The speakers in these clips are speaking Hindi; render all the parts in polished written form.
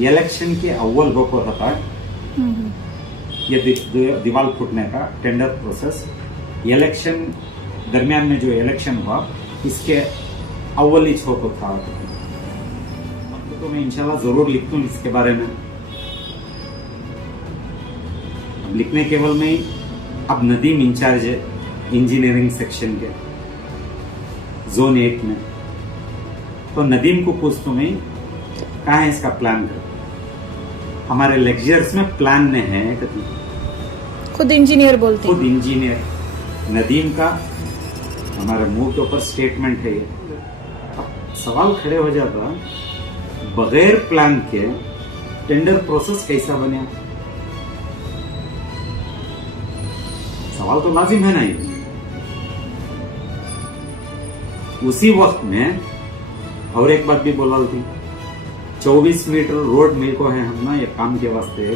इलेक्शन के अव्वल रोको होता है ये दीवार फूटने का टेंडर प्रोसेस। इलेक्शन दरमियान में जो इलेक्शन हुआ इसके अव्वल ही छोको था। तो मैं इंशाल्लाह जरूर लिख दूं इसके बारे में। अब लिखने केवल में अब नदीम इंचार्ज है इंजीनियरिंग सेक्शन के जोन 8 में, तो नदीम को पूछता मैं कहाँ है इसका प्लान कर। हमारे लेक्चर्स में प्लान में है कभी खुद इंजीनियर बोलते हैं। खुद इंजीनियर नदीम का हमारे मुंह के ऊपर स्टेटमेंट है ये। अब सवाल खड़े हो जाता बगैर प्लान के टेंडर प्रोसेस कैसा बने। सवाल तो लाजिम है ना ये। उसी वक्त में और एक बात भी बोला थी 24 मीटर रोड मेरे को है हम ना ये काम के वास्ते है।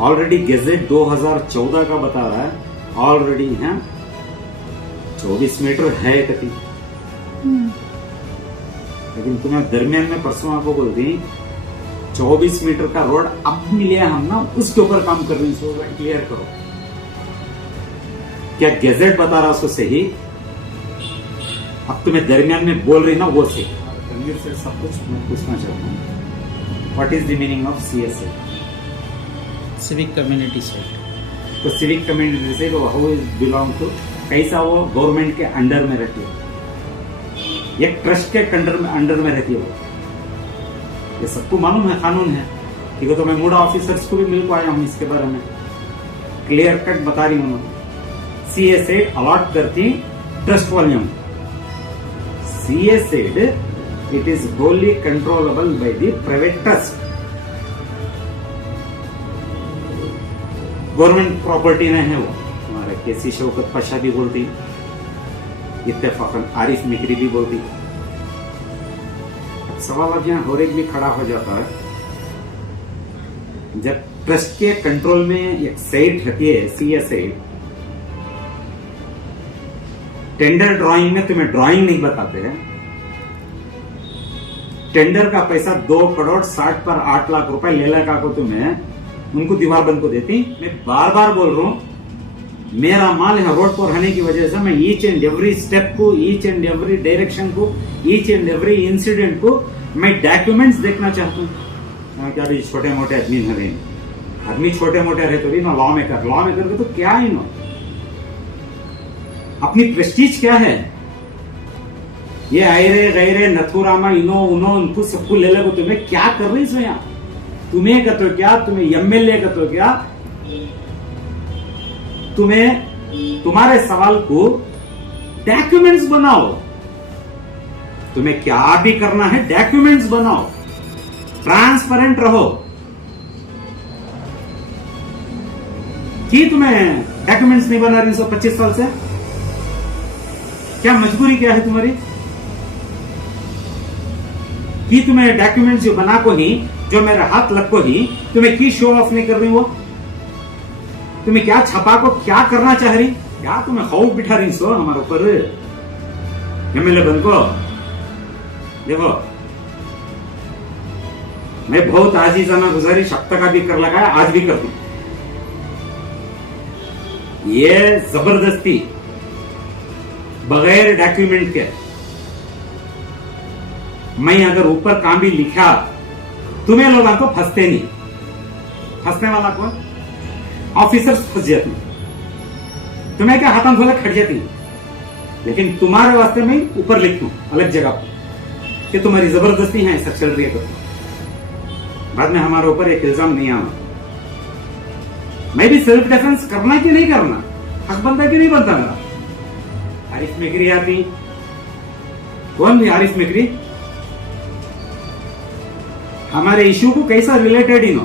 ऑलरेडी गेजेट 2014 का बता रहा है ऑलरेडी है 24 मीटर है कति। लेकिन तुम्हें दरमियान में परसों आपको बोलती 24 मीटर का रोड अब मिले हम ना उसके ऊपर काम कर रहे हैं। क्लियर करो क्या गेजेट बता रहा उसको सही। अब तुम्हें दरमियान में बोल रही ना वो सही। रणवीर से सब कुछ मैं पूछना चाहता हूँ what is the meaning of CSA? Civic community set. तो सिविक कम्युनिटी से हाउ इज बिलोंग टू कैसा वो गवर्नमेंट के अंडर में रहती है एक ट्रस्ट के अंडर में रहती है वो। ये सबको मालूम है कानून है ठीक है। तो मैं मूडा ऑफिसर्स को भी मिल को आया हूँ इसके बारे में क्लियर कट बता रही हूँ। CSA अलॉट करती trust volume. CSA it is wholly controllable by the private trust. Government property नहीं है वो। हमारे केसी शौकत पाशा भी बोलती इत्तेफाकन आरिफ मिकरी भी बोलती। अब सवाल अब यहाँ और एक भी खड़ा हो जाता है जब ट्रस्ट के कंट्रोल में एक सेट रहती है CSA टेंडर ड्राइंग में तुम्हें ड्राइंग नहीं बताते हैं। टेंडर का पैसा 2,60 पर 8 लाख रुपए ले लगा को तुम्हें उनको दीवार बंद को देती। मैं बार बार बोल रहा हूं मेरा माल है रोड पर रहने की वजह से मैं ईच एंड एवरी स्टेप को ईच एंड एवरी डायरेक्शन को ईच एंड एवरी इंसिडेंट को मैं डॉक्यूमेंट्स देखना चाहता हूँ। क्या भी छोटे मोटे आदमी रहे आदमी छोटे मोटे रहे तो भी ना लॉ मेकर के तो क्या है ना अपनी प्रेस्टीज क्या है। ये आयरे गैरे नथुरामा इनो उनो उनको सबको ले लगो तुम्हें क्या कर रही सो यहाँ। तुम्हें का तो क्या तुम्हें MLA का तो क्या तुम्हें तुम्हारे सवाल को डॉक्यूमेंट्स बनाओ। तुम्हें क्या भी करना है डॉक्यूमेंट्स बनाओ ट्रांसपेरेंट रहो कि तुम्हें डॉक्यूमेंट्स नहीं बना रही 125 साल से। क्या मजबूरी क्या है तुम्हारी कि तुम्हें डॉक्यूमेंट्स जो बना को ही जो मेरे हाथ लग को ही तुम्हें की शो ऑफ नहीं कर रही वो। तुम्हें क्या छपा को क्या करना चाह रही क्या तुम्हें खौफ बिठा रही सो हमारे ऊपर। MLA बन को देखो मैं बहुत आजीजाना गुजारिश अब तक भी कर लगाया आज भी करती। ये जबरदस्ती बगैर डॉक्यूमेंट के मैं अगर ऊपर काम भी लिखा तुम्हें लोगों को फंसते नहीं। फंसने वाला कौन ऑफिसर्स फंस जाते तुम्हें क्या हाथों खोले खट जाती। लेकिन तुम्हारे वास्ते मैं ऊपर लिख दूं अलग जगह पर कि तुम्हारी जबरदस्ती है ऐसा चल रही है। तो बाद में हमारे ऊपर एक इल्जाम नहीं आना। मैं भी सेल्फ डिफेंस करना कि नहीं करना हक बनता कि नहीं बनता मेरा। आरिफ मिकरी आती कौन भी आरिफ मिकरी हमारे इश्यू को कैसा रिलेटेड ही नो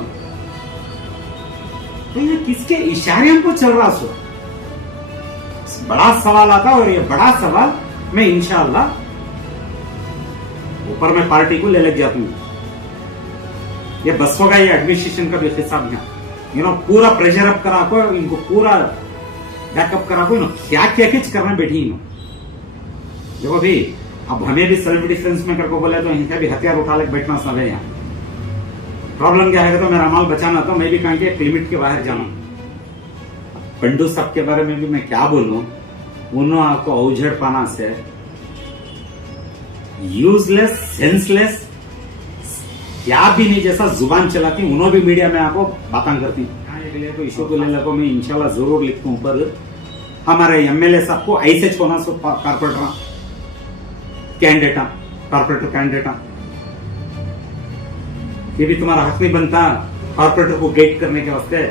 तो ये किसके इशारे हमको चल रहा सो बड़ा सवाल आता। और ये बड़ा सवाल मैं इंशाअल्लाह ऊपर में पार्टी को ले लग जाती हूँ। ये बस होगा ये एडमिनिस्ट्रेशन का भी हिसाब यहाँ पूरा प्रेशर अप करा को इनको पूरा बैकअप करा को क्या क्या कुछ करना बैठी देखो भी। अब हमें भी सेल्फ डिफेंस में करको बोले तो इनका भी हथियार उठा ले बैठना सब है यहाँ। प्रॉब्लम क्या है तो मेरा माल बचाना, तो मैं भी कहूँगी एक लिमिट के बाहर जाना। पंडू साहब के बारे में भी मैं क्या बोलूं, उन्होंने आपको उजड़ पाना से यूजलेस, सेंसलेस, क्या भी नहीं जैसा जुबान चलाती, उन्होंने भी मीडिया में आपको बातें करती। तो इशू को लेकर मैं इंशाल्लाह जरूर लिखता हूँ, पर हमारे एमएलए साहब को ऐसे छोना सो कारपोरेटर कैंडिडेट ये भी तुम्हारा हक नहीं बनता कारपोरेटर को गाइड करने के वास्ते,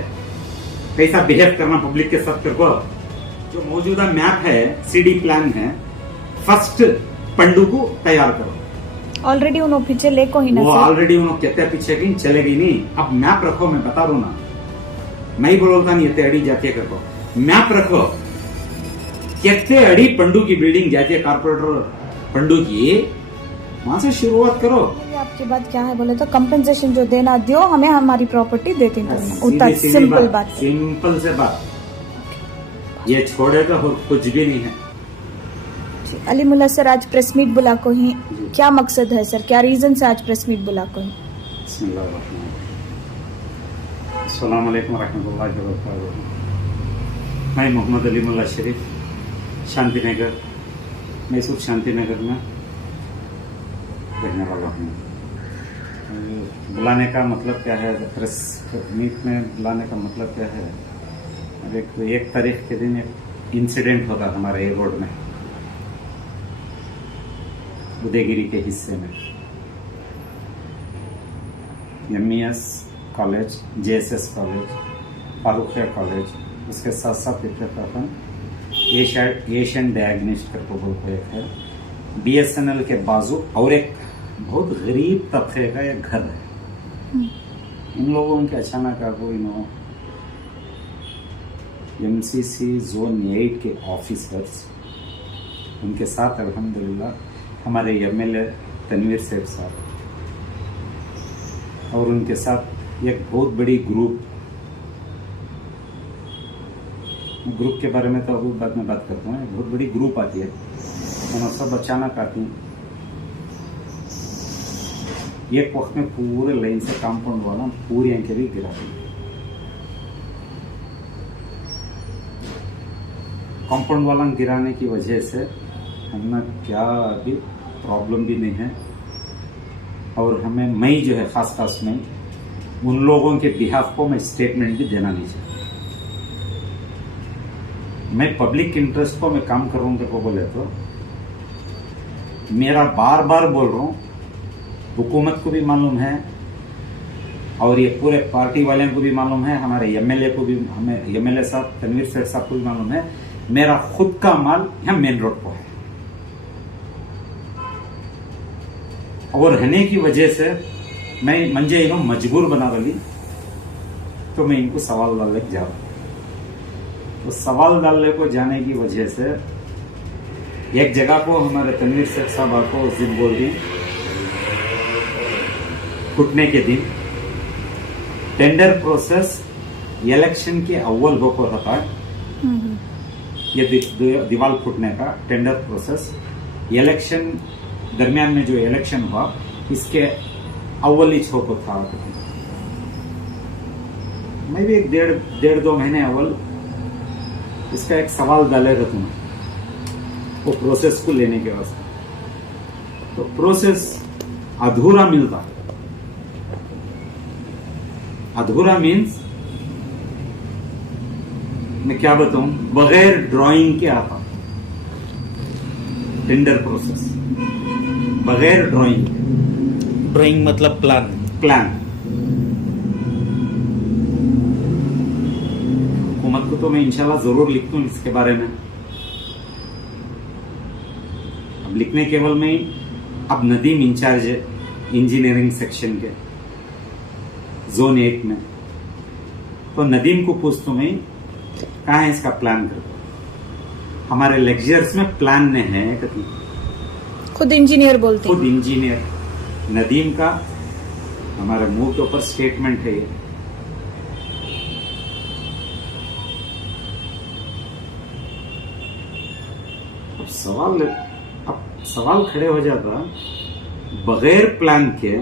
कैसा बिहेव करना पब्लिक के साथ कर को। जो मौजूदा मैप है, सीडी प्लान है, फर्स्ट पंडू को तैयार करो। ऑलरेडी उन्होंने पीछे ले को ही ना वो सर। ऑलरेडी उन्होंने कहते पीछे की चलेगी नहीं। अब मैप रखो, मैं बता दू ना, मैं ही बोलता नहीं ये अड़ी जाती है करको, मैप रखो कहते अड़ी पंडू की बिल्डिंग जाती है कारपोरेटर पंडू की, वहां से शुरुआत करो। ये आपकी बात क्या है बोले तो कंपनसेशन जो देना दियो, हमें हमारी प्रॉपर्टी देती नहीं, उतना सीधी सिंपल बात है। सिंपल से बात, ये छोड़ेगा और कुछ भी नहीं है। अली मुल्ला सर आज प्रेस मीट बुला को ही, क्या मकसद है सर, क्या रीजन से आज प्रेस मीट बुला को ही? अस्सलाम वालेकुम रहमतुल्लाहि व बरकातहू। मैं मोहम्मद अली मुल्ला शरीफ, शांतिनगर, मैसूर शांतिनगर में रहने वाला हूँ। बुलाने का मतलब क्या है, प्रेस मीट में बुलाने का मतलब क्या है, एक तारीख के दिन एक इंसिडेंट होता हमारे एयरपोर्ट में, उदयगिरी के हिस्से में। MES college, JSS college, Farooqia college, उसके साथ साथ इत्तेफाकन एशियन डायग्नोस्टिक बोल को एक है, बीएसएनएल के बाजू और एक बहुत गरीब तबके का एक घर है। इन लोगों के अचानक आपको एमसीसी जोन 8 के ऑफिसर्स, उनके साथ अल्हम्दुलिल्लाह हमारे एमएलए तनवीर सेठ साहब और उनके साथ एक बहुत बड़ी ग्रुप के बारे में तो अभी बाद में बात करता हूँ। बहुत बड़ी ग्रुप आती है, उन्होंने सब अचानक आती, एक वक्त में पूरे लाइन से कंपाउंड वाला पूरी आंखें भी गिरा दी। कंपाउंड वाला गिराने की वजह से हमें क्या अभी प्रॉब्लम भी नहीं है, और हमें मई जो है खास में उन लोगों के बिहाफ को मैं स्टेटमेंट भी देना नहीं चाहता। मैं पब्लिक इंटरेस्ट को मैं काम कर रहा हूँ को बोले तो मेरा बार बार बोल रहा हूँ, हुकूमत को भी मालूम है और ये पूरे पार्टी वाले को भी मालूम है, हमारे एमएलए को भी, हमें एमएलए साहब तनवीर सेठ साहब को भी मालूम है, मेरा खुद का माल यहाँ मेन रोड पर है। और रहने की वजह से मैं मंजे इन्हों मजबूर बना वाली, तो मैं इनको सवाल डालने जा रहा हूँ। तो सवाल डालने को जाने की वजह से एक जगह को हमारे तनवीर सेठ साहब आपको उस दिन बोल दी, फुटने के दिन टेंडर प्रोसेस इलेक्शन के अव्वल होकर होता है। ये दीवार फुटने का टेंडर प्रोसेस इलेक्शन दरमियान में जो इलेक्शन हुआ इसके अव्वल ही छोको था। मैं भी एक डेढ़ 2 महीने अव्वल इसका एक सवाल डालेगा तुम्हें वो प्रोसेस को लेने के वास्ते, तो प्रोसेस अधूरा मिलता। अधूरा मीन्स मैं क्या बताऊं, बगैर ड्राइंग के आता टेंडर प्रोसेस, बगैर ड्राइंग मतलब प्लान। हुकूमत को तो मैं इंशाल्लाह जरूर लिखता हूँ इसके बारे में। अब लिखने केवल में, अब नदीम इंचार्ज है इंजीनियरिंग सेक्शन के जोन 8 में, तो नदीम को पूछता मैं कहाँ है इसका प्लान कर, हमारे लेक्चर्स में प्लान नहीं है कभी, खुद इंजीनियर बोलते हैं। खुद इंजीनियर नदीम का हमारे मुंह के ऊपर स्टेटमेंट है ये। अब सवाल खड़े हो जाता, बगैर प्लान के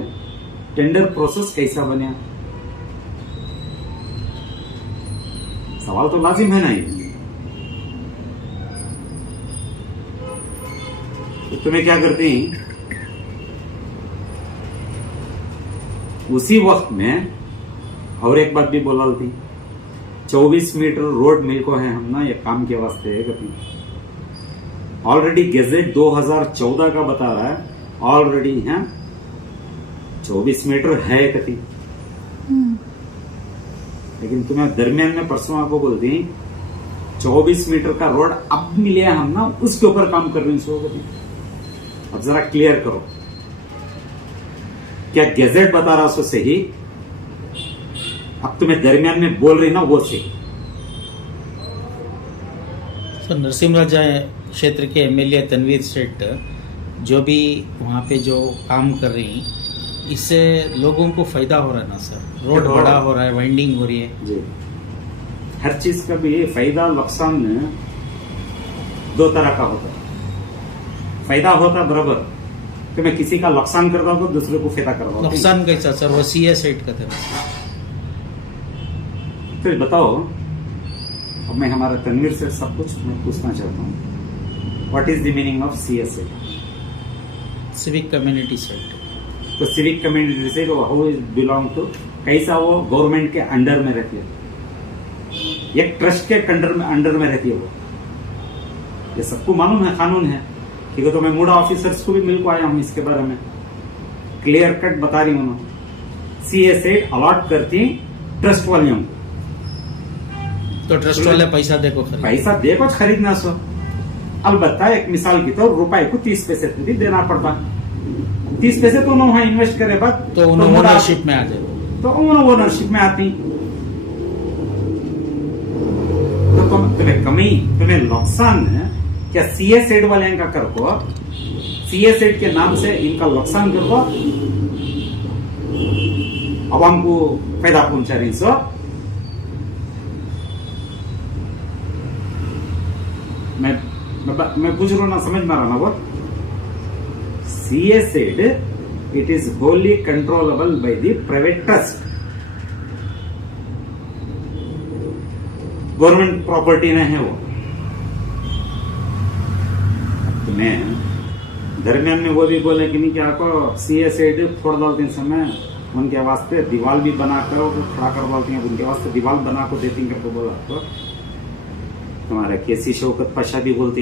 टेंडर प्रोसेस कैसा बना? सवाल तो लाजिम है ना ये। तो तुम्हें क्या करते हैं, उसी वक्त में और एक बात भी बोला थी, 24 मीटर रोड मिल को है हम ना ये काम के वास्ते है कभी। ऑलरेडी गेजेट 2014 का बता रहा है, ऑलरेडी है 24 मीटर है कभी। लेकिन तुम्हें दरमियान में परसों आपको बोलती 24 मीटर का रोड अब मिले हम ना, उसके ऊपर काम कर रही सो कभी। अब जरा क्लियर करो, क्या गेजेट बता रहा सो सही, अब तुम्हें दरमियान में बोल रही ना वो सही? सर नरसिंह राजा क्षेत्र के एमएलए तनवीर सेठ जो भी वहाँ पे जो काम कर रही हैं, इससे लोगों को फायदा हो रहा है ना सर, रोड बड़ा हो रहा है, वाइंडिंग हो रही है जी। हर चीज का भी फायदा नुकसान दो तरह का होता है। फायदा होता बराबर, तो मैं किसी का नुकसान करता हूँ तो दूसरे को फायदा करता हूँ। नुकसान कैसा सर, वो सीए सेट का था। तो बताओ, अब मैं हमारा तनवीर से सब कुछ मैं पूछना चाहता हूँ, what is the meaning of CSA? Civic community set. तो सिविक कम्युनिटी से हाउ इज बिलोंग टू, कैसा वो गवर्नमेंट के अंडर में रहती है, एक ट्रस्ट के अंडर में रहती है वो, ये सबको मालूम है, कानून है। ठीक है, तो मैं मूडा ऑफिसर्स को भी मिल को आया हूं, इसके बारे में क्लियर कट बता रही हूं। सीएसए अलॉट करती ट्रस्ट वालियों को, तो ट्रस्ट वाले पैसा देखो खरीदना सो। अलबत्ता एक मिसाल की तो रुपए को 30 पैसे भी देना पड़ता, 30 पैसे तो उन्होंने इन्वेस्ट करे बाद तो ओनरशिप में आ जाए, तो ओनरशिप में आती। तो तुम्हें कमी, तुम्हें नुकसान क्या सीएसएड वाले का कर को, सीएसएड के नाम से इनका नुकसान कर को अवाम को फायदा पहुंचा रही सो। मैं पूछ रहा हूं ना, समझ में आ रहा ना वो? सीएसएड it is wholly controllable by the private trust, government property नहीं है वो। तुम्हें दरमियान में वो भी बोले कि नहीं, क्या आपको सीएसएड फोड़ डालते हैं समय उनके वास्ते दीवार भी बनाकर खड़ा कर डालती हैं, उनके वास्ते दीवार बना को देती हैं करके बोला। तो तुम्हारे केसी शौकत पाशा भी बोलती,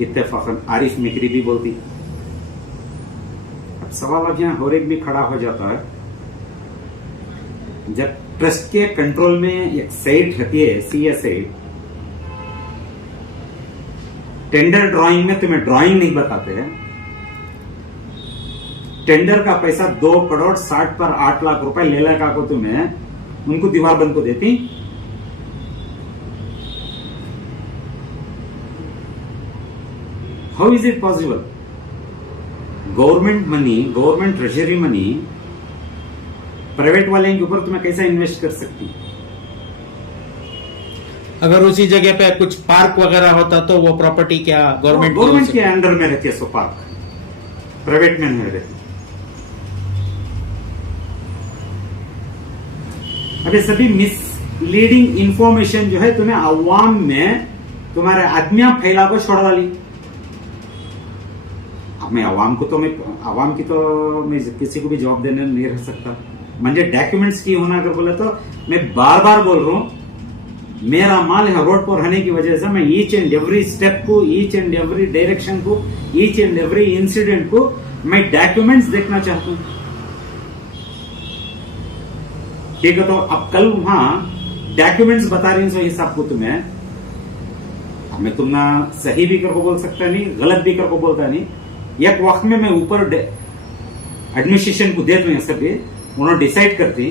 इत्तेफाकन आरिफ मिकरी भी बोलती। अब सवाल अब यहाँ और एक भी खड़ा हो जाता है, जब ट्रस्ट के कंट्रोल में एक साइट रहती है सीएसए, टेंडर ड्राइंग में तुम्हें ड्राइंग नहीं बताते हैं, टेंडर का पैसा 2 करोड़ 60 पर 8 लाख रुपए ले लगा को तुम्हें उनको दीवार बंद को देती। How is it possible? Government money, government treasury money private वाले के ऊपर तुम्हें कैसे इन्वेस्ट कर सकती? अगर उसी जगह पे कुछ पार्क वगैरह होता तो वो प्रॉपर्टी क्या गवर्नमेंट के अंडर में रहती है, सो पार्क प्राइवेट में नहीं रहती। अभी सभी मिसलीडिंग इंफॉर्मेशन जो है तुम्हें अवाम में तुम्हारे आदमियां फैला को छोड़ डाली। अब मैं अवाम की तो मैं किसी को भी जवाब देने नहीं रह सकता। मुझे डॉक्यूमेंट्स की होना अगर बोले तो मैं बार बार बोल रहा हूं, मेरा माल है रोड पर रहने की वजह से मैं ईच एंड एवरी स्टेप को, ईच एंड एवरी डायरेक्शन को, ईच एंड एवरी इंसिडेंट को मैं डॉक्यूमेंट्स देखना चाहता हूं। ठीक है, तो अब कल वहां डॉक्यूमेंट्स बता रही हूं हिसाब को तुम्हें, मैं तुमना सही भी कर को बोल सकता नहीं, गलत भी कर को बोलता नहीं। एक वक्त में मैं ऊपर एडमिनिस्ट्रेशन को देते हैं, सभी उन्होंने डिसाइड करती,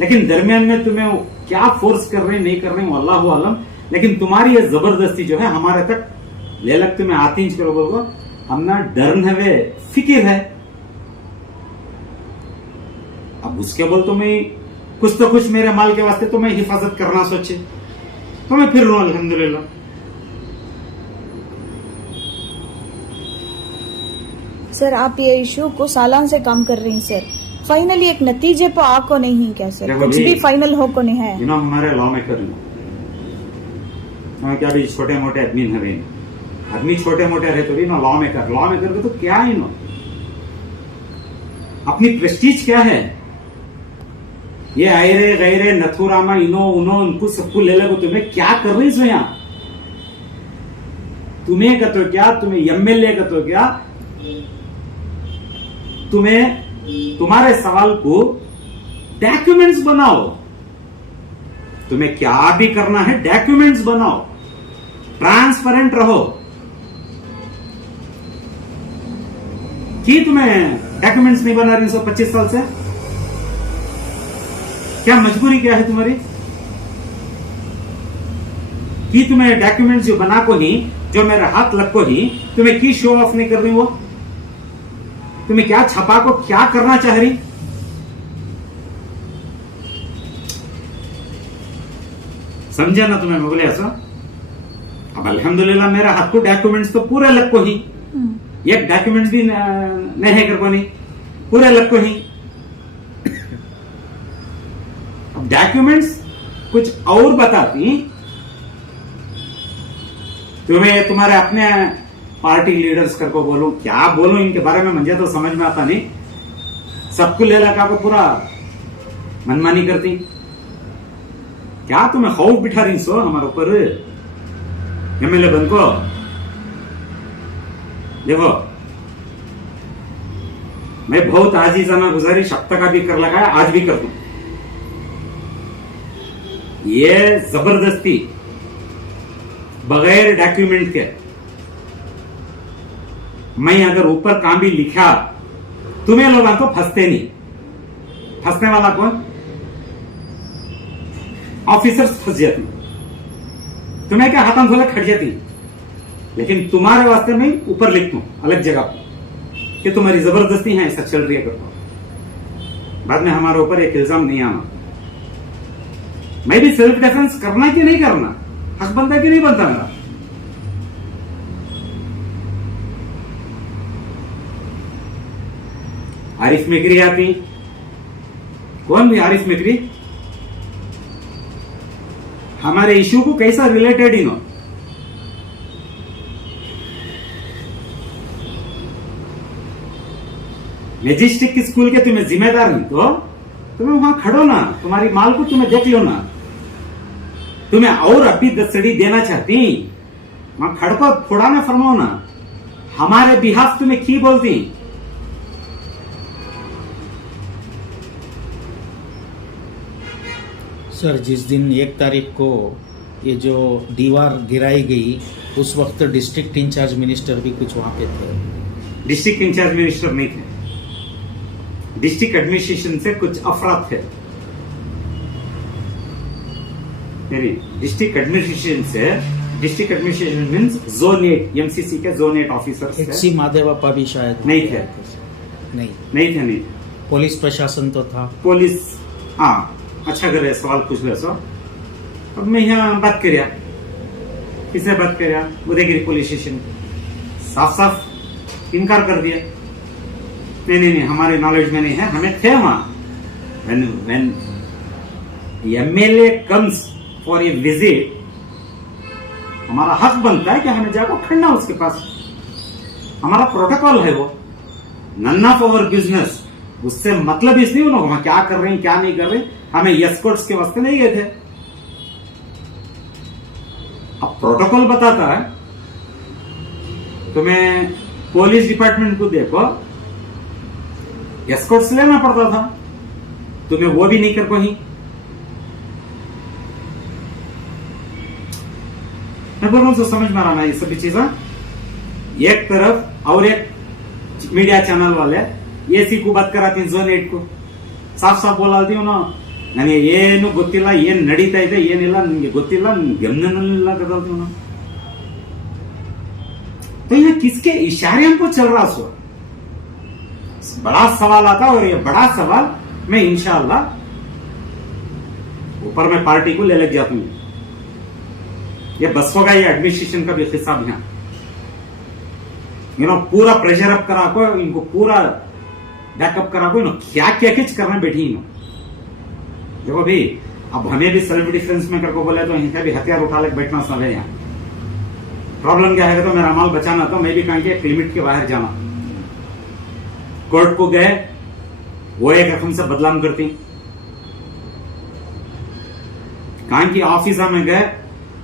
लेकिन दरमियान में तुम्हें क्या फोर्स कर रहे हैं नहीं कर रहे हैं अल्लाह आलम। लेकिन तुम्हारी ये जबरदस्ती जो है हमारे तक ले लगते में आती इंच करो बोलो, हमना डर नवे फिक्र है। अब उसके बोल तो मैं कुछ तो कुछ मेरे माल के वास्ते तो मैं हिफाजत करना सोचे, तो मैं फिर रहा हूं अल्हम्दुलिल्लाह। सर आप ये इशू को सालों से काम कर रही हैं सर, फाइनली एक नतीजे पर आको नहीं क्या सर, देखो कुछ जी, भी फाइनल हो को नहीं है। हमारे लॉ मेकर क्या भी छोटे मोटे आदमी है, आदमी छोटे मोटे रहे तो भी ना लॉ मेकर को तो क्या है ना, अपनी प्रेस्टीज क्या है, ये आयरे गैरे नथुरामा इनो उनो उनको सबको ले लगो, तुम्हें क्या कर रही सो यहां, तुम्हें का तो क्या, तुम्हें एमएलए का तो क्या, तुम्हें तुम्हारे सवाल को डॉक्यूमेंट्स बनाओ, तुम्हें क्या भी करना है डॉक्यूमेंट्स बनाओ, ट्रांसपेरेंट रहो। कि तुम्हें डॉक्यूमेंट्स नहीं बना रही 125 साल से, क्या मजबूरी क्या है तुम्हारी कि तुम्हें डॉक्यूमेंट्स जो बना को ही, जो मेरे हाथ लग को ही, तुम्हें की शो ऑफ नहीं कर रही, वो तुम्हें क्या छपा को क्या करना चाह रही, समझे ना तुम्हें, मैं बोले ऐसा। अब अल्हम्दुलिल्लाह मेरा हाथ को डॉक्यूमेंट्स तो पूरे लग को ही, एक डॉक्यूमेंट्स भी नहीं है कर को नहीं, पूरे लग को ही। अब डॉक्यूमेंट्स कुछ और बताती, तुम्हें तुम्हारे अपने पार्टी लीडर्स कर को बोलूं, क्या बोलूं इनके बारे में, मुझे तो समझ में आता नहीं, सबको ले लगा को पूरा मनमानी करती, क्या तुम्हें खौफ बिठा रही सो हमारे ऊपर एमएलए बन को। देखो मैं बहुत आजीजाना गुजारिश अब तक भी कर लगा है, आज भी कर दूं, ये जबरदस्ती बगैर डॉक्यूमेंट के मैं अगर ऊपर काम भी लिखा, तुम्हें लोगों को फंसते नहीं, फंसने वाला कौन, ऑफिसर्स फंस जाती, तुम्हें क्या हाथों धोले खट जाती, लेकिन तुम्हारे वास्ते मैं ऊपर लिख दूं अलग जगह पर कि तुम्हारी जबरदस्ती है ऐसा चल रही है करता, बाद में हमारे ऊपर एक इल्जाम नहीं आना। मैं भी सेल्फ डिफेंस करना कि नहीं करना, हक बनता कि नहीं बनता मेरा। आरिफ मेकरी आती, कौन भी आरिफ मेकरी, हमारे इश्यू को कैसा रिलेटेड ही नो, मैजिस्ट्रेट स्कूल के तुम्हें जिम्मेदार नहीं तो तुम्हें वहां खड़ो ना, तुम्हारी माल को तुम्हें देख लो ना, तुम्हें और अभी दस्तड़ी देना चाहती, वहां खड़को थोड़ा ना फरमाओ ना, हमारे बिहाफ तुम्हें की बोलती। सर जिस दिन 1 तारीख को ये जो दीवार गिराई गई, उस वक्त डिस्ट्रिक्ट इंचार्ज मिनिस्टर भी कुछ वहां पे थे। डिस्ट्रिक्ट इंचार्ज मिनिस्टर नहीं थे, डिस्ट्रिक्ट एडमिनिस्ट्रेशन से कुछ अफराद थे, डिस्ट्रिक्ट एडमिनिस्ट्रेशन से, district administration means zone 8 MCC के जोन 8 ऑफिसर्स एचसी मादेवप्पा भी शायद नहीं थे, नहीं थे। पुलिस प्रशासन तो था, पुलिस, हाँ अच्छा करे सवाल पूछ ले सो। अब मैं यहाँ बात करिया, किसने बात करिया, उदयगिरी पुलिस स्टेशन साफ साफ इनकार कर दिया, नहीं हमारे नॉलेज में नहीं है, हमें थे वहां। when MLA comes for a visit, हमारा हक बनता है कि हमें जाकर खड़ना उसके पास, हमारा प्रोटोकॉल है वो, नन ऑफ आवर बिजनेस, उससे मतलब इसलिए उन्होंने वहां क्या कर रहे हैं क्या नहीं कर रहे, हमें एस्कॉर्ट्स के वास्ते नहीं गए थे। अब प्रोटोकॉल बताता है, तुम्हें पुलिस डिपार्टमेंट को देखो, एस्कॉर्ट्स लेना पड़ता था, तुम्हें वो भी नहीं कर पाई। मैं बोल रहा हूं समझ में आ रहा है ये सभी चीजें। एक तरफ और एक मीडिया चैनल वाले एसी को बात कराती जोन 8 को, ಸಾಫ್ ಸಾಫ್ ಬೋಲಾಲ್ತೀವಿ ನಾವು, ನನಗೆ ಏನು ಗೊತ್ತಿಲ್ಲ, ಏನ್ ನಡೀತಾ ಇದೆ ಏನಿಲ್ಲ ನಿಮ್ಗೆ ಗೊತ್ತಿಲ್ಲ, ಗಮನನಲ್ಲಿಲ್ಲ ಕದಲ್ತೀವಿ ನಾವು। तो यह किसके इशारे को चल रहा सो, बड़ा सवाल आता, और ये बड़ा सवाल मैं इंशाअल्लाह ऊपर में पार्टी को ले लग जाता हूं। ये बस होगा, ये एडमिनिस्ट्रेशन का भी हिसाब यहाँ पूरा प्रेशर अप करा को, इनको पूरा बैकअप करा को क्या क्या किच करना बैठी नो। देखो भाई अब हमें भी सेल्फ डिफेंस में करको बोले तो इनका भी हथियार उठा ले बैठना सब है यहाँ। प्रॉब्लम क्या है तो मेरा माल बचाना तो मैं भी कहेंगे एक लिमिट के बाहर जाना। कोर्ट को गए वो एक रकम से बदनाम करती, कहा कि ऑफिस में गए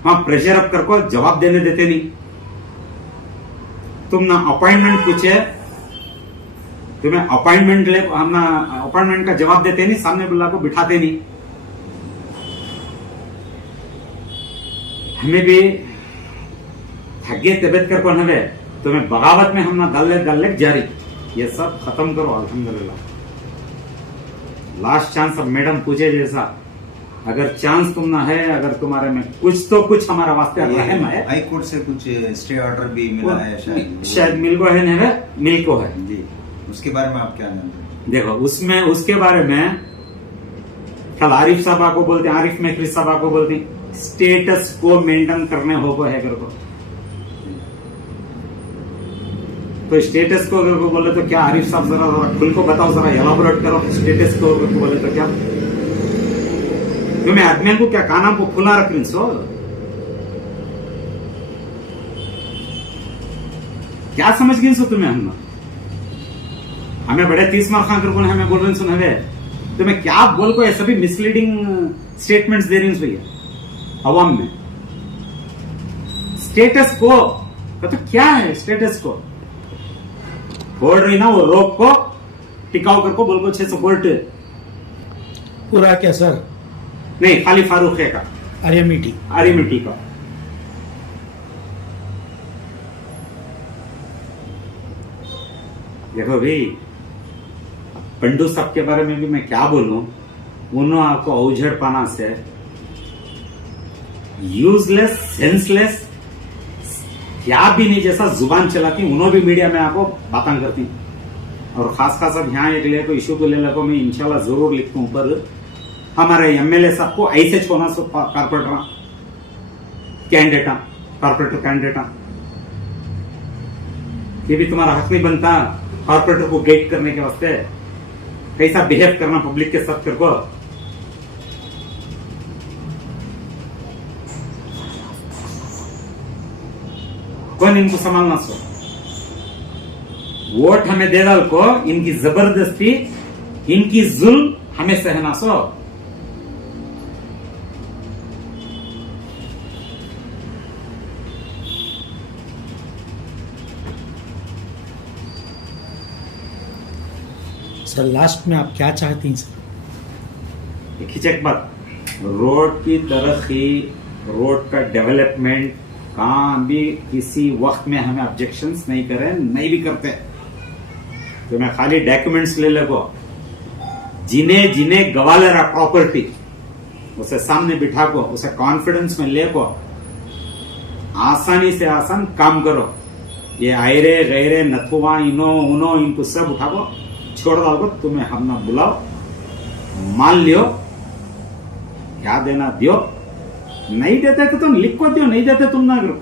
वहां प्रेशर अप करको जवाब देने देते नहीं। तुम ना अपॉइंटमेंट पूछे, तुम्हें अपॉइंटमेंट ले, हम ना अपॉइंटमेंट का जवाब देते नहीं, सामने बुला को बिठाते नहीं। हमें भी थके तबियत कर कौन है तुम्हें बगावत में हम ना दल ले जारी, ये सब खत्म करो। अल्हम्दुलिल्लाह लास्ट चांस। अब मैडम पूछे जैसा अगर चांस तुम ना है, अगर तुम्हारे में कुछ तो कुछ हमारा वास्ते रहम है। हाई कोर्ट से कुछ स्टे ऑर्डर भी मिला है शायद मिल को है नहीं, मिल को है जी। उसके बारे में आप क्या जानते हैं? देखो उसमें उसके बारे में कल आरिफ साहब को बोलते, आरिफ मेखरी साहब को बोलते स्टेटस को मेंटेन करने हो को है को। तो स्टेटस को अगर को बोले तो क्या आरिफ साहब जरा खुल को बताओ, जरा एलाबोरेट करो स्टेटस को अगर बोले तो क्या। तुम्हें आदमी को क्या काना को खुला रख सो, क्या समझ गई सो तुम्हें? हम हमें बड़े 30 मार खां कर हमें बोल रहे सुन हमें तुम्हें क्या बोल को, ये सभी मिसलीडिंग स्टेटमेंट्स दे रही सुई अवाम में। स्टेटस को तो क्या है? स्टेटस को बोल रही ना वो रोक को टिकाऊ कर को बोल को 600 कोर्ट पूरा क्या सर? नहीं खाली फारूक है का आर्यमिटी का। देखो भाई पंडू साहब के बारे में भी मैं क्या बोलूं, उन्होंने आपको औजड़ पाना से यूजलेस सेंसलेस क्या भी नहीं जैसा जुबान चलाती, उन्होंने भी मीडिया में आपको बातें करती। और खास खास अब यहाँ एक ले को इशू को ले लो मैं इंशाल्लाह जरूर लिखता हूं, पर हमारे एमएलए साहब को ऐसे छोना सो कारपोरेटर कैंडिडेटा कारपोरेटर कैंडिडेटा ये भी तुम्हारा हक नहीं बनता कारपोरेटर को गेट करने के वास्ते कैसा बिहेव करना पब्लिक के साथ कर को। कौन इनको संभालना सो? वोट हमें दे डाल को इनकी जबरदस्ती इनकी जुल्म हमें सहना सो। सर लास्ट में आप क्या चाहती हैं सर? खिचक बात, रोड की तरक्की, रोड का डेवलपमेंट कहां भी किसी वक्त में हमें ऑब्जेक्शंस नहीं करें, नहीं भी करते। तो मैं खाली डॉक्यूमेंट्स ले लगो, जिन्हें जिन्हें गवाले रहा प्रॉपर्टी उसे सामने बिठा को, उसे कॉन्फिडेंस में ले को आसानी से आसान काम करो। ये आयरे गैरे नथुआ इनो उनो इनको सब उठा को छोड़ डालो, तुम्हें हम ना बुलाओ, मान लियो, क्या देना दियो, नहीं देते तो तुम लिख को दियो, नहीं देते तुम ना करो।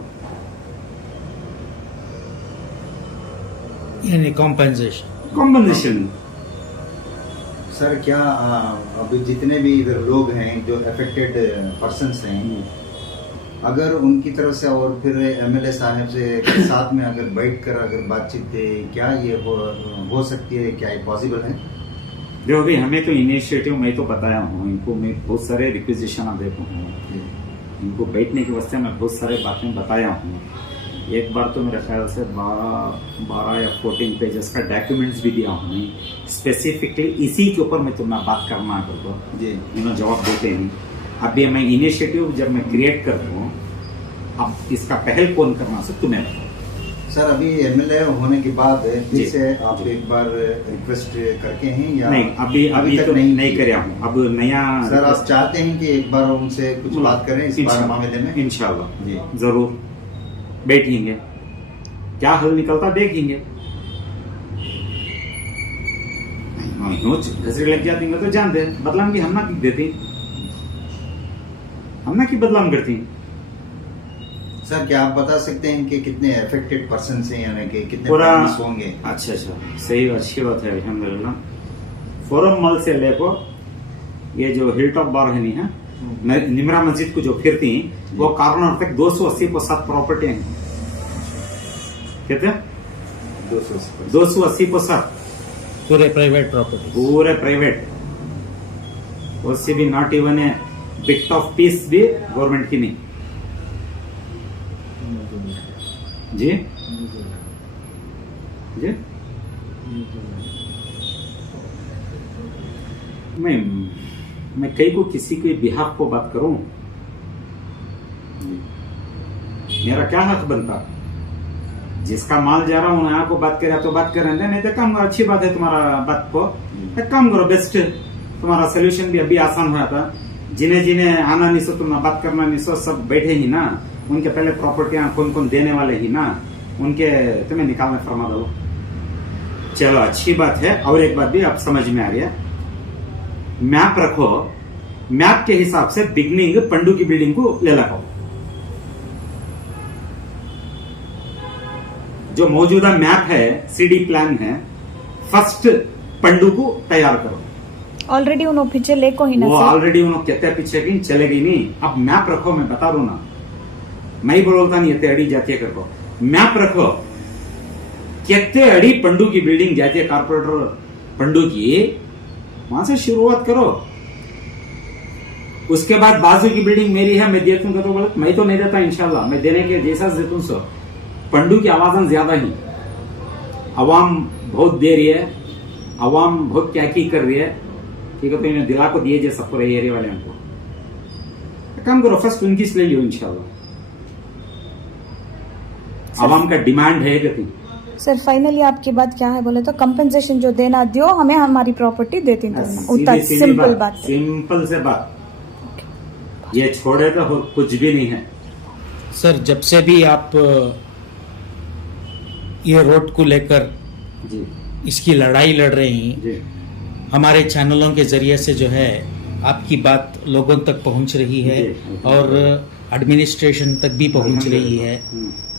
यानी कॉम्पेंसेशन। सर क्या अभी जितने भी इधर लोग हैं जो अफेक्टेड पर्सन्स हैं, अगर उनकी तरफ से और फिर एमएलए साहब से साथ में अगर बैठकर अगर बातचीत दे, क्या ये हो सकती है? क्या ये पॉसिबल है? देखो भाई हमें तो इनिशिएटिव मैं तो बताया हूँ इनको, मैं बहुत सारे रिक्वेजिशन देखा हूँ इनको बैठने के वास्ते, मैं बहुत सारे बातें बताया हूँ। एक बार तो मेरे ख्याल से 12 या 14 पेजेस का डॉक्यूमेंट्स भी दिया हूँ स्पेसिफिकली इसी के ऊपर मैं तुम्हें बात करना करता जी। इन्होंने जवाब देते नहीं। अभी मैं इनिशिएटिव जब मैं क्रिएट करता हूँ, अब इसका पहल कौन करना से तुम्हें बताओ। सर अभी एमएलए होने के बाद फिर से आप एक बार रिक्वेस्ट करके हैं या नहीं? अभी तक तो नहीं कर रहा हूँ। अब नया सर आप चाहते हैं कि एक बार उनसे कुछ बात करें इस मामले में? इंशाल्लाह जी जरूर बैठेंगे, क्या हल निकलता देखेंगे। घसरे लग जाती तो जानते बदलाम की हम ना देती, हम ना की बदलाम करती। सर क्या आप बता सकते हैं कि कितने अफेक्टेड पर्सन हैं, यानी कि कितने पूरा families होंगे? अच्छा सही, अच्छी बात है अल्हम्दुलिल्लाह। फोरम मॉल से लेको ये जो हिल टॉप बार है नहीं है, निमरा मस्जिद को जो फिरती वो कॉर्नर तक 280 को 7 प्रॉपर्टी हैं। कितने? 280 को 7 पूरे प्राइवेट प्रॉपर्टी। पूरे प्राइवेट, उससे भी not even a bit of peace भी गवर्नमेंट की नहीं। जी जी मैं कई को किसी के बिहाफ को बात करूं, मेरा क्या हक बनता? जिसका माल जा रहा हूं यहाँ को बात करे तो बात करें, नहीं तो काम, अच्छी बात है तुम्हारा बात को, एक काम करो, बेस्ट तुम्हारा सोल्यूशन भी अभी आसान हुआ था। जिन्हें जिन्हें आना नहीं सो, तुम बात करना नहीं सो, सब बैठे ही ना, उनके पहले प्रॉपर्टियां कौन कौन देने वाले ही ना, उनके तुम्हें निकालने फरमा दो। चलो अच्छी बात है। और एक बात भी अब समझ में आ गया, मैप रखो, मैप के हिसाब से बिगनिंग पंडू की बिल्डिंग को ले लगाओ। जो मौजूदा मैप है, सीडी प्लान है, फर्स्ट पंडू को तैयार करो। ऑलरेडी उन्होंने पीछे लेको ही ना वो सर। ऑलरेडी उन्होंने कहते पीछे की चलेगी नहीं। अब मैप रखो, मैं बता दूं ना, मैं ही बोलता नहीं, इतने अड़ी जाती है करको, मैप रखो, कितने अड़ी पंडू की बिल्डिंग जाती है कारपोरेटर पंडू की, वहां से शुरुआत करो। उसके बाद बाजू की बिल्डिंग मेरी है, मैं दे दूंगा, तो बोले मैं तो नहीं देता, इंशाल्लाह मैं देने के जैसा दे दूं। सो पंडू की आवाज ज्यादा ही, अवाम बहुत दे रही है, अवाम बहुत क्या की कर रही है, ठीक है, तो इन्हें दिला को दिए जैसा पूरे एरिया वाले को काम करो, फर्स्ट उनकी ले लियो इंशाल्लाह। आवाम का डिमांड है गति। सर फाइनली आपकी बात क्या है बोले तो कंपनसेशन जो देना दियो, हमें हमारी प्रॉपर्टी देती उतना सिंपल बात है। सिंपल से बात, ये छोड़ेगा और कुछ भी नहीं है। सर जब से भी आप ये रोड को लेकर जी इसकी लड़ाई लड़ रहे हैं, जी हमारे चैनलों के जरिए से जो है आपकी बात लोगों तक पहुंच रही है जी। और एडमिनिस्ट्रेशन तक भी पहुंच रही है।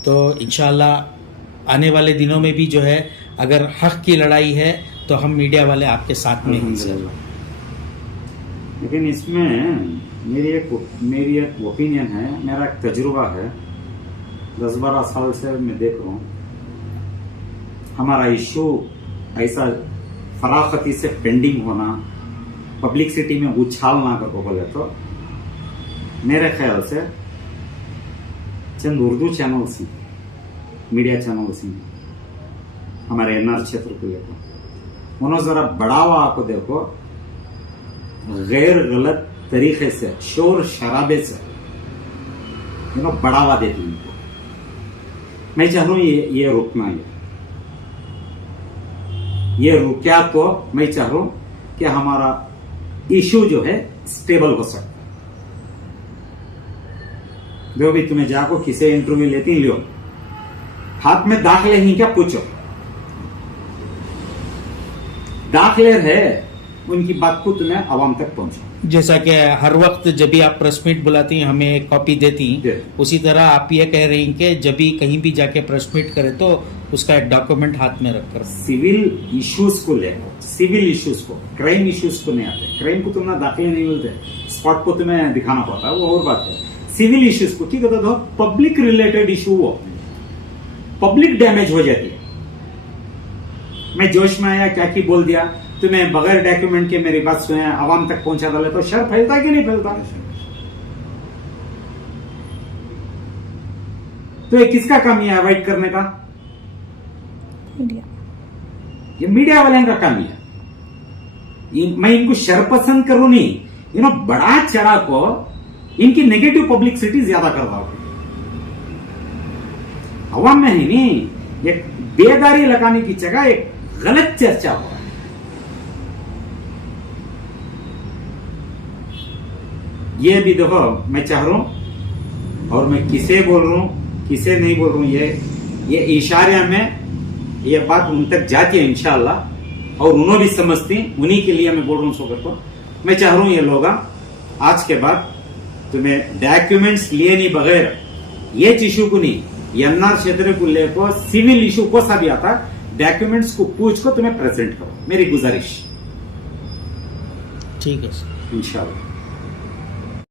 तो इंशाल्लाह आने वाले दिनों में भी जो है, अगर हक की लड़ाई है तो हम मीडिया वाले आपके साथ में हैं सर। लेकिन इसमें मेरी एक ओपिनियन है, मेरा एक तजुर्बा है, 10-12 साल से मैं देख रहा हूँ हमारा इश्यू ऐसा फराखती से पेंडिंग होना, पब्लिसिटी में उछालना करको बोले तो मेरे ख्याल से चंद उर्दू चैनल्स हैं, मीडिया चैनल्स हैं हमारे एनआर क्षेत्र को लेकर, उन्होंने जरा बढ़ावा आपको देखो, गैर गलत तरीके से शोर शराबे से बढ़ावा देती उनको। मैं चाह रहा हूं ये रुकना, ये रुका तो मैं चाह रहा हूं कि हमारा इशू जो है स्टेबल हो सकता। जो भी तुम्हें जाको किसी इंटरव्यू लेती लियो, हाथ में दाखिले ही क्या पूछो, दाखिले है उनकी बात को तुम्हें आवाम तक पहुंचो। जैसा कि हर वक्त जब भी आप प्रेस मीट बुलाती हैं हमें एक कॉपी देती हैं, उसी तरह आप ये कह रही हैं कि जब भी कहीं भी जाके प्रेस मीट करें तो उसका एक डॉक्यूमेंट हाथ में रखकर। सिविल इश्यूज को ले, सिविल इश्यूज को, क्राइम इश्यूज को नहीं आते। क्राइम को तुम्हें दाखिले नहीं मिलते, स्पॉट को तुम्हें दिखाना पड़ता है, वो और बात है। सिविल इश्यूज को ठीक है तो पब्लिक रिलेटेड इशू हो, पब्लिक डैमेज हो जाती है। मैं जोश में आया क्या की बोल दिया, तुम्हें बगैर डॉक्यूमेंट के मेरी बात सुने आवाम तक पहुंचा डाले तो शर फैलता कि नहीं फैलता? तो ये किसका काम है अवॉइड करने का? मीडिया, ये मीडिया वाले का काम है। मैं इनको शर पसंद करूं नहीं, बड़ा चढ़ा को इनकी नेगेटिव पब्लिसिटी ज्यादा कर रहा हूं अवाम में ही नहीं, एक बेदारी लगाने की जगह एक गलत चर्चा हो। ये भी देखो, मैं चाह रहा हूं और मैं किसे बोल रहा हूं किसे नहीं बोल रहा हूं, ये इशारे में ये बात उन तक जाती है इंशाअल्लाह, और उन्होंने भी समझती, उन्हीं के लिए मैं बोल रहा हूं। सोकर को मैं चाह रहा हूं ये लोग आज के बाद तुम्हें डॉक्यूमेंट्स लिए नहीं बगैर ये इशू को नहीं, एनआर क्षेत्र को लेकर सिविल इशू को सा भी आता, डॉक्यूमेंट्स को पूछ को तुम्हें प्रेजेंट करो, मेरी गुजारिश। ठीक है सर। इंशाल्लाह।